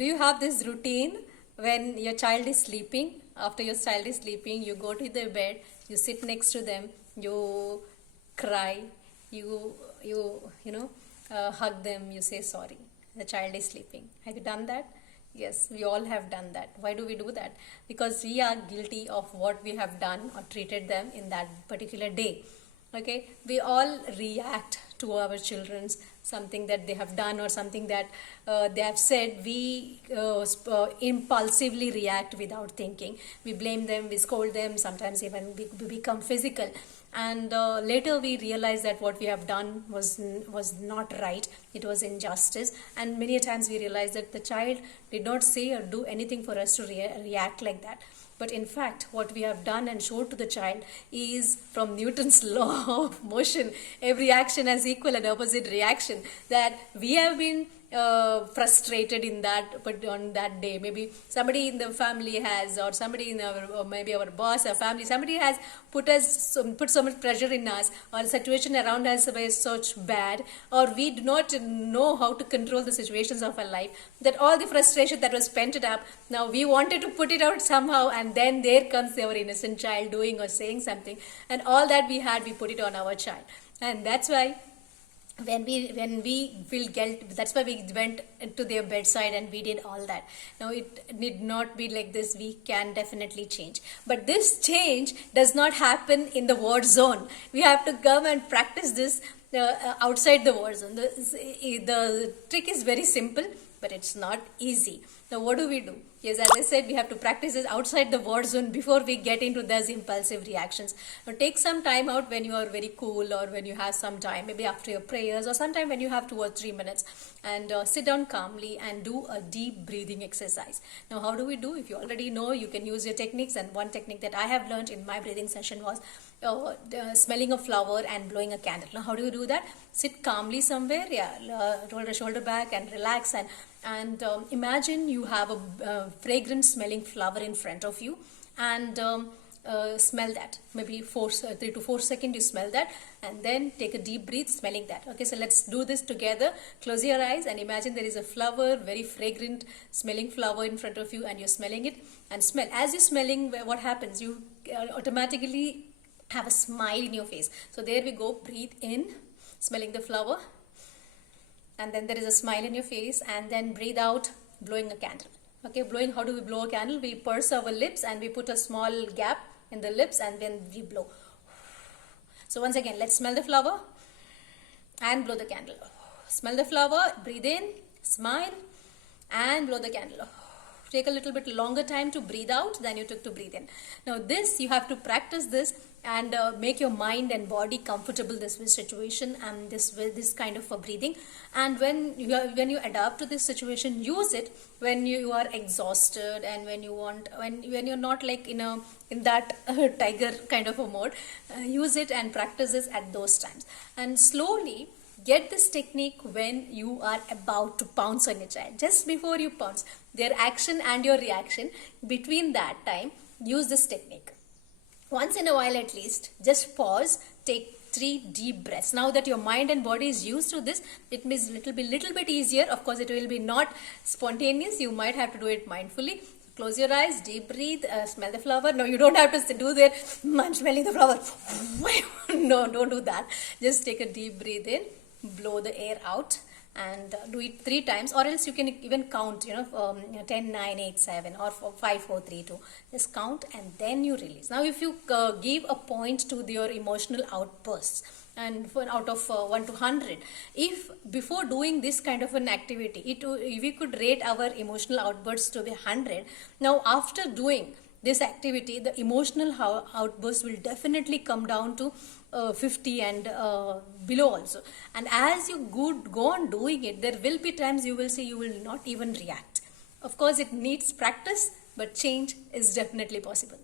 Do you have this routine when your child is sleeping? After your child is sleeping, you go to the bed, you sit next to them, you cry, you hug them, you say sorry. The child is sleeping. Have you done that? Yes, we all have done that. Why do we do that? Because we are guilty of what we have done or treated them in that particular day. Okay, we all react to our children's something that they have done or something that they have said. We impulsively react without thinking. We blame them, we scold them, sometimes even we become physical, and later we realize that what we have done was not right. It was injustice, and many a times we realize that the child did not say or do anything for us to react like that. But in fact, what we have done and showed to the child is from Newton's law of motion, every action has equal and opposite reaction, that we have been frustrated in that, but on that day, maybe somebody in the family has, or somebody in our, or maybe our boss or family, somebody has put so much pressure in us, or the situation around us was such bad, or we do not know how to control the situations of our life, that all the frustration that was pent up, now we wanted to put it out somehow, and then there comes our innocent child doing or saying something, and all that we had, we put it on our child. And that's why when we feel guilt, that's why we went to their bedside and we did all that. Now it need not be like this. We can definitely change, but this change does not happen in the war zone. We have to come and practice this outside the war zone. The trick is very simple, but it's not easy. Now what do? Yes, as I said, we have to practice this outside the war zone before we get into those impulsive reactions. Now take some time out when you are very cool, or when you have some time, maybe after your prayers, or sometime when you have 2 or 3 minutes, and sit down calmly and do a deep breathing exercise. Now how do? If you already know, you can use your techniques, and one technique that I have learned in my breathing session was smelling a flower and blowing a candle. Now how do you do that? Sit calmly somewhere, roll the shoulder back and relax, and imagine you have a fragrant smelling flower in front of you, and smell that. Maybe 3 to 4 seconds you smell that, and then take a deep breath smelling that. Okay, so let's do this together. Close your eyes and imagine there is a flower, very fragrant smelling flower in front of you, and you're smelling it, and smell. As you're smelling, what happens? You automatically have a smile in your face. So there we go. Breathe in, smelling the flower, and then there is a smile in your face, and then breathe out, blowing a candle. Okay, blowing, how do we blow a candle? We purse our lips and we put a small gap in the lips, and then we blow. So once again, let's smell the flower and blow the candle. Smell the flower, breathe in, smile, and blow the candle. Take a little bit longer time to breathe out than you took to breathe in. Now this, you have to practice this and make your mind and body comfortable this situation and this kind of a breathing. And when you adapt to this situation, use it when you are exhausted, and when you're not like in that tiger kind of a mode. Use it and practice this at those times, and slowly get this technique when you are about to pounce on your child. Just before you pounce, their action and your reaction, between that time, use this technique. Once in a while at least, just pause, take 3 deep breaths. Now that your mind and body is used to this, it is little bit easier. Of course, it will be not spontaneous. You might have to do it mindfully. Close your eyes, deep breathe, smell the flower. No, you don't have to do that, I'm smelling the flower. No, don't do that. Just take a deep breath in, blow the air out, and do it 3 times, or else you can even count, 10, 9, 8, 7, or 5, 4, 3, 2. Just count, and then you release. Now if you give a point to your emotional outbursts, and out of 1 to 100, if before doing this kind of an activity, we could rate our emotional outbursts to be 100. Now after doing this activity, the emotional outburst will definitely come down to 50 and below also. And as you go on doing it, there will be times you will see you will not even react. Of course, it needs practice, but change is definitely possible.